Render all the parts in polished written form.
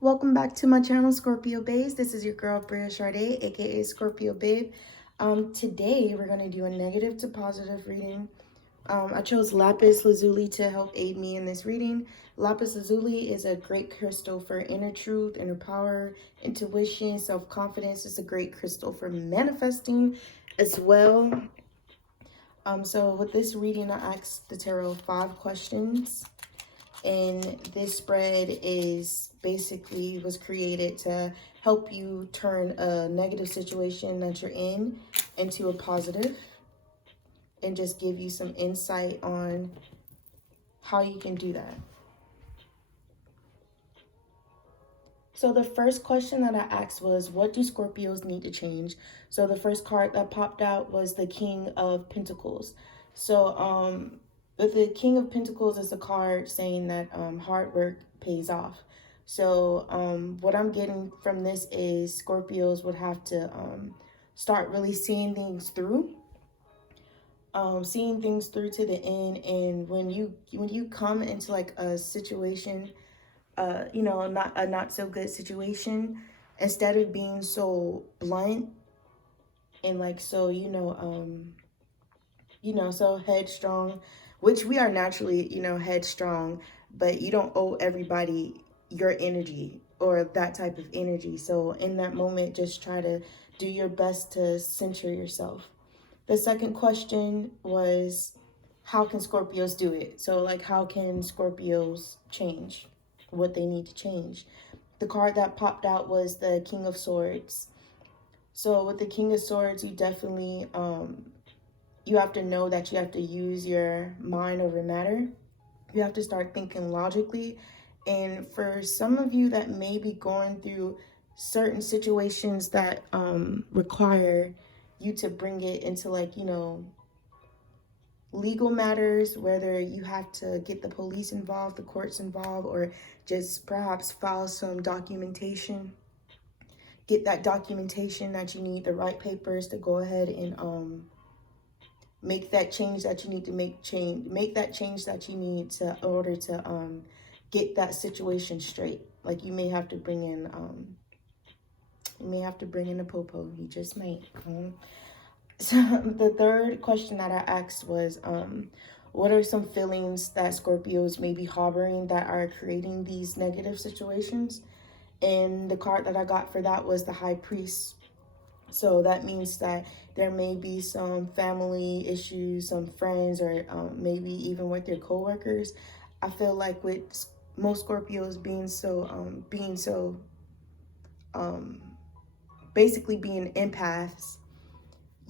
Welcome back to my channel, Scorpio Baes. This is your girl, Bria Sade, aka Scorpio Babe. Today, we're going to do a negative to positive reading. I chose lapis lazuli to help aid me in this reading. Lapis lazuli is a great crystal for inner truth, inner power, intuition, self-confidence. It's a great crystal for manifesting as well. So with this reading, I asked the tarot 5 questions. And this spread is basically was created to help you turn a negative situation that you're in into a positive, and just give you some insight on how you can do that. So the first question that I asked was, what do Scorpios need to change? So the first card that popped out was the King of Pentacles. So the King of Pentacles is a card saying that hard work pays off. So what I'm getting from this is Scorpios would have to start really seeing things through. Seeing things through to the end. And when you come into like a situation, not a not so good situation, instead of being so blunt and like so, so headstrong, which we are naturally, headstrong, but you don't owe everybody your energy or that type of energy. So in that moment, just try to do your best to center yourself. The second question was, how can Scorpios do it? So like, how can Scorpios change what they need to change? The card that popped out was the King of Swords. So with the King of Swords, you definitely, you have to know that you have to use your mind over matter. You have to start thinking logically. And for some of you that may be going through certain situations that require you to bring it into like, legal matters, whether you have to get the police involved, the courts involved, or just perhaps file some documentation, get that documentation that you need, the right papers to go ahead and make that change that you need to make that change that you need to in order to get that situation straight. Like you may have to bring in a popo. You just might. So the third question that I asked was, what are some feelings that Scorpios may be harboring that are creating these negative situations? And the card that I got for that was the High Priest. So that means that there may be some family issues, some friends, or maybe even with your coworkers. I feel like with most Scorpios basically being empaths,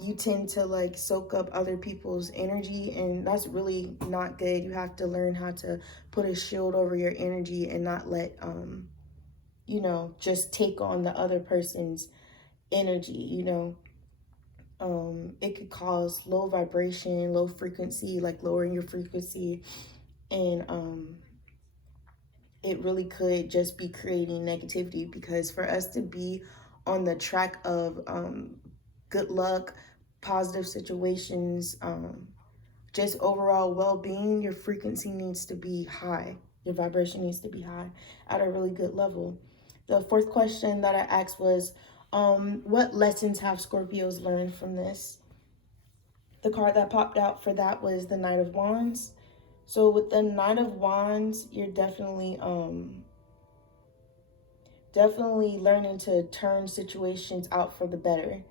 you tend to like soak up other people's energy, and that's really not good. You have to learn how to put a shield over your energy and not let just take on the other person's energy. It could cause low vibration, low frequency, like lowering your frequency, and it really could just be creating negativity. Because for us to be on the track of good luck, positive situations, just overall well-being, your frequency needs to be high. Your vibration needs to be high at a really good level. The fourth question that I asked was, what lessons have Scorpios learned from this? The card that popped out for that was the Knight of Wands. So with the Knight of Wands, you're definitely learning to turn situations out for the better.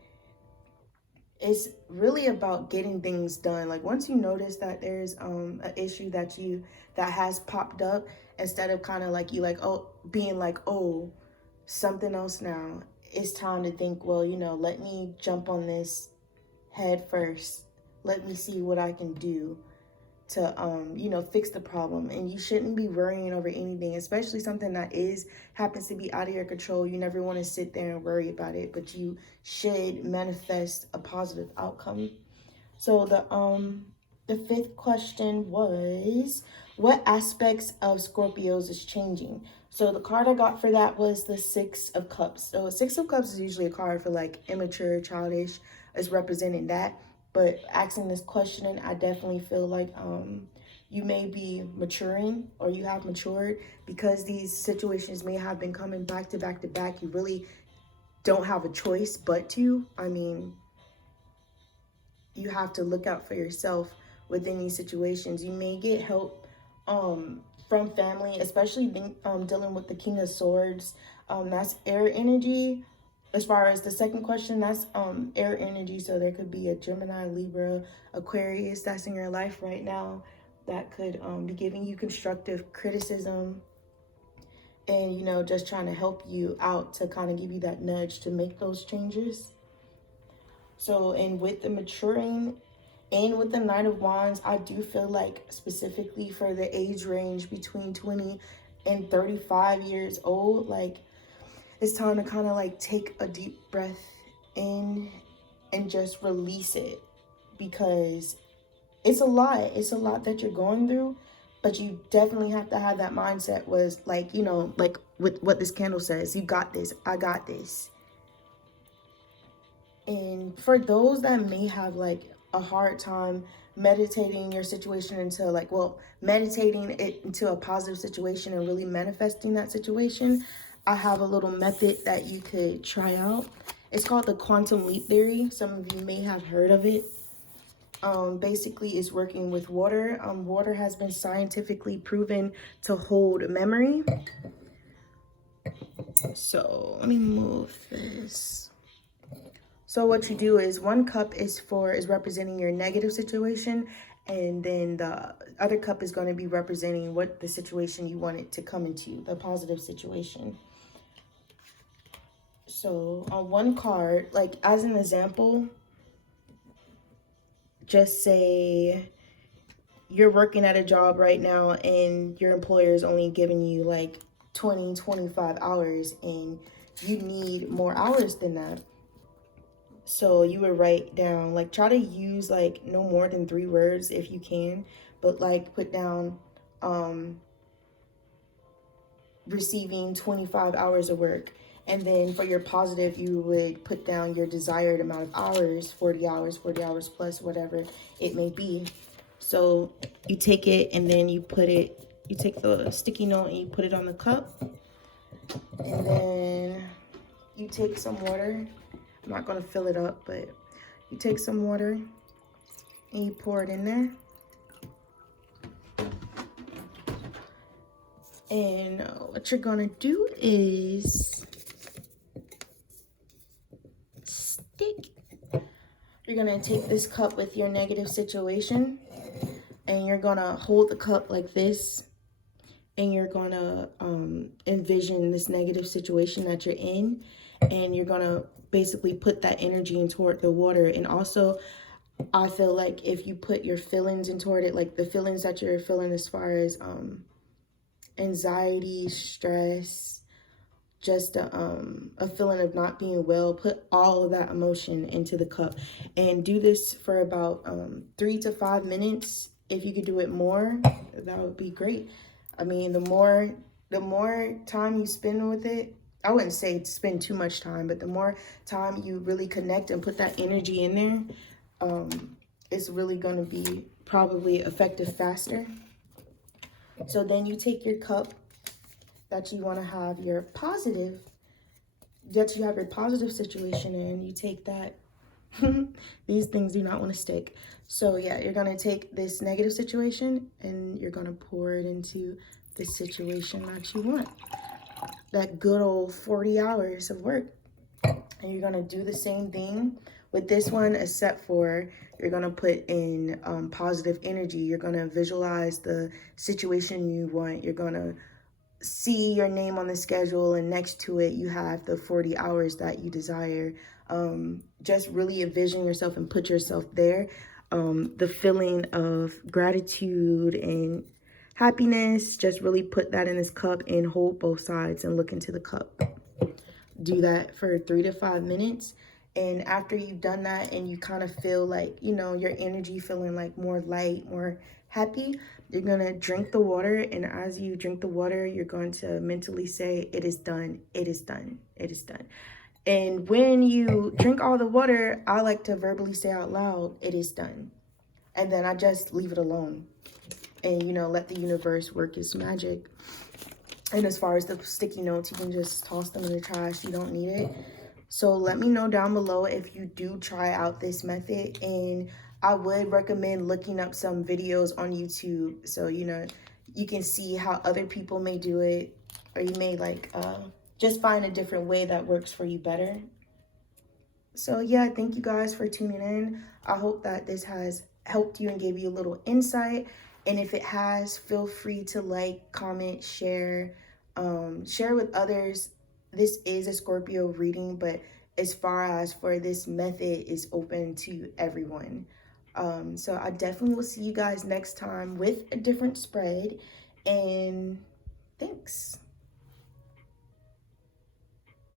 It's really about getting things done. Like once you notice that there's an issue that has popped up, instead of kind of like you like, oh, being like, oh, something else now, it's time to think, well, let me jump on this head first. Let me see what I can do to fix the problem. And you shouldn't be worrying over anything, especially something that happens to be out of your control. You never want to sit there and worry about it, but you should manifest a positive outcome. So the fifth question was, what aspects of Scorpios is changing? So the card I got for that was the Six of Cups. So Six of Cups is usually a card for like immature, childish, is representing that. But asking this question, I definitely feel like you may be maturing, or you have matured, because these situations may have been coming back to back to back. You really don't have a choice but to. I mean, you have to look out for yourself within these situations. You may get help from family, especially dealing with the King of Swords. That's air energy. As far as the second question, that's air energy. So there could be a Gemini, Libra, Aquarius that's in your life right now that could be giving you constructive criticism and, you know, just trying to help you out to kind of give you that nudge to make those changes. So, and with the maturing and with the Knight of Wands, I do feel like specifically for the age range between 20 and 35 years old, like it's time to kind of like take a deep breath in and just release it, because it's a lot. It's a lot that you're going through, but you definitely have to have that mindset was like, you know, like with what this candle says, you got this, I got this. And for those that may have like a hard time meditating your situation into like, well, meditating it into a positive situation and really manifesting that situation, I have a little method that you could try out. It's called the quantum leap theory. Some of you may have heard of it. Basically, it's working with water. Water has been scientifically proven to hold memory. So let me move this. So what you do is one cup is representing your negative situation, and then the other cup is going to be representing what the situation you want it to come into, the positive situation. So on one card, like as an example, just say you're working at a job right now and your employer is only giving you like 25 hours and you need more hours than that. So you would write down, like try to use like no more than 3 words if you can, but like put down receiving 25 hours of work. And then for your positive, you would put down your desired amount of hours, 40 hours plus, whatever it may be. So you take it and then you take the sticky note and you put it on the cup. And then you take some water. I'm not going to fill it up, but you take some water and you pour it in there. And what you're going to do is you're going to take this cup with your negative situation and you're going to hold the cup like this. And you're going to envision this negative situation that you're in. And you're going to basically put that energy in toward the water. And also, I feel like if you put your feelings in toward it, like the feelings that you're feeling as far as anxiety, stress, just a feeling of not being well, put all of that emotion into the cup. And do this for about 3 to 5 minutes. If you could do it more, that would be great. I mean, the more time you spend with it, I wouldn't say spend too much time, but the more time you really connect and put that energy in there, it's really going to be probably effective faster. So then you take your cup that you want to have your positive, situation in, you take that. These things do not want to stick. So yeah, you're going to take this negative situation and you're going to pour it into the situation that you want. That good old 40 hours of work. And you're going to do the same thing with this one, except for you're going to put in positive energy. You're going to visualize the situation you want. You're going to see your name on the schedule, and next to it you have the 40 hours that you desire. Just really envision yourself and put yourself there. The feeling of gratitude and happiness, just really put that in this cup and hold both sides and look into the cup. Do that for 3 to 5 minutes. And after you've done that and you kind of feel like, you know, your energy feeling like more light, more happy, you're going to drink the water. And as you drink the water, you're going to mentally say, it is done, it is done, it is done. And when you drink all the water, I like to verbally say out loud, it is done. And then I just leave it alone. and, you know, let the universe work its magic. And as far as the sticky notes, you can just toss them in the trash. You don't need it. So let me know down below if you do try out this method. And I would recommend looking up some videos on YouTube, so, you know, you can see how other people may do it, or you may like just find a different way that works for you better. So yeah, thank you guys for tuning in. I hope that this has helped you and gave you a little insight. And if it has, feel free to like, comment, share, share with others. This is a Scorpio reading, but as far as for this method is open to everyone. So I definitely will see you guys next time with a different spread. And thanks.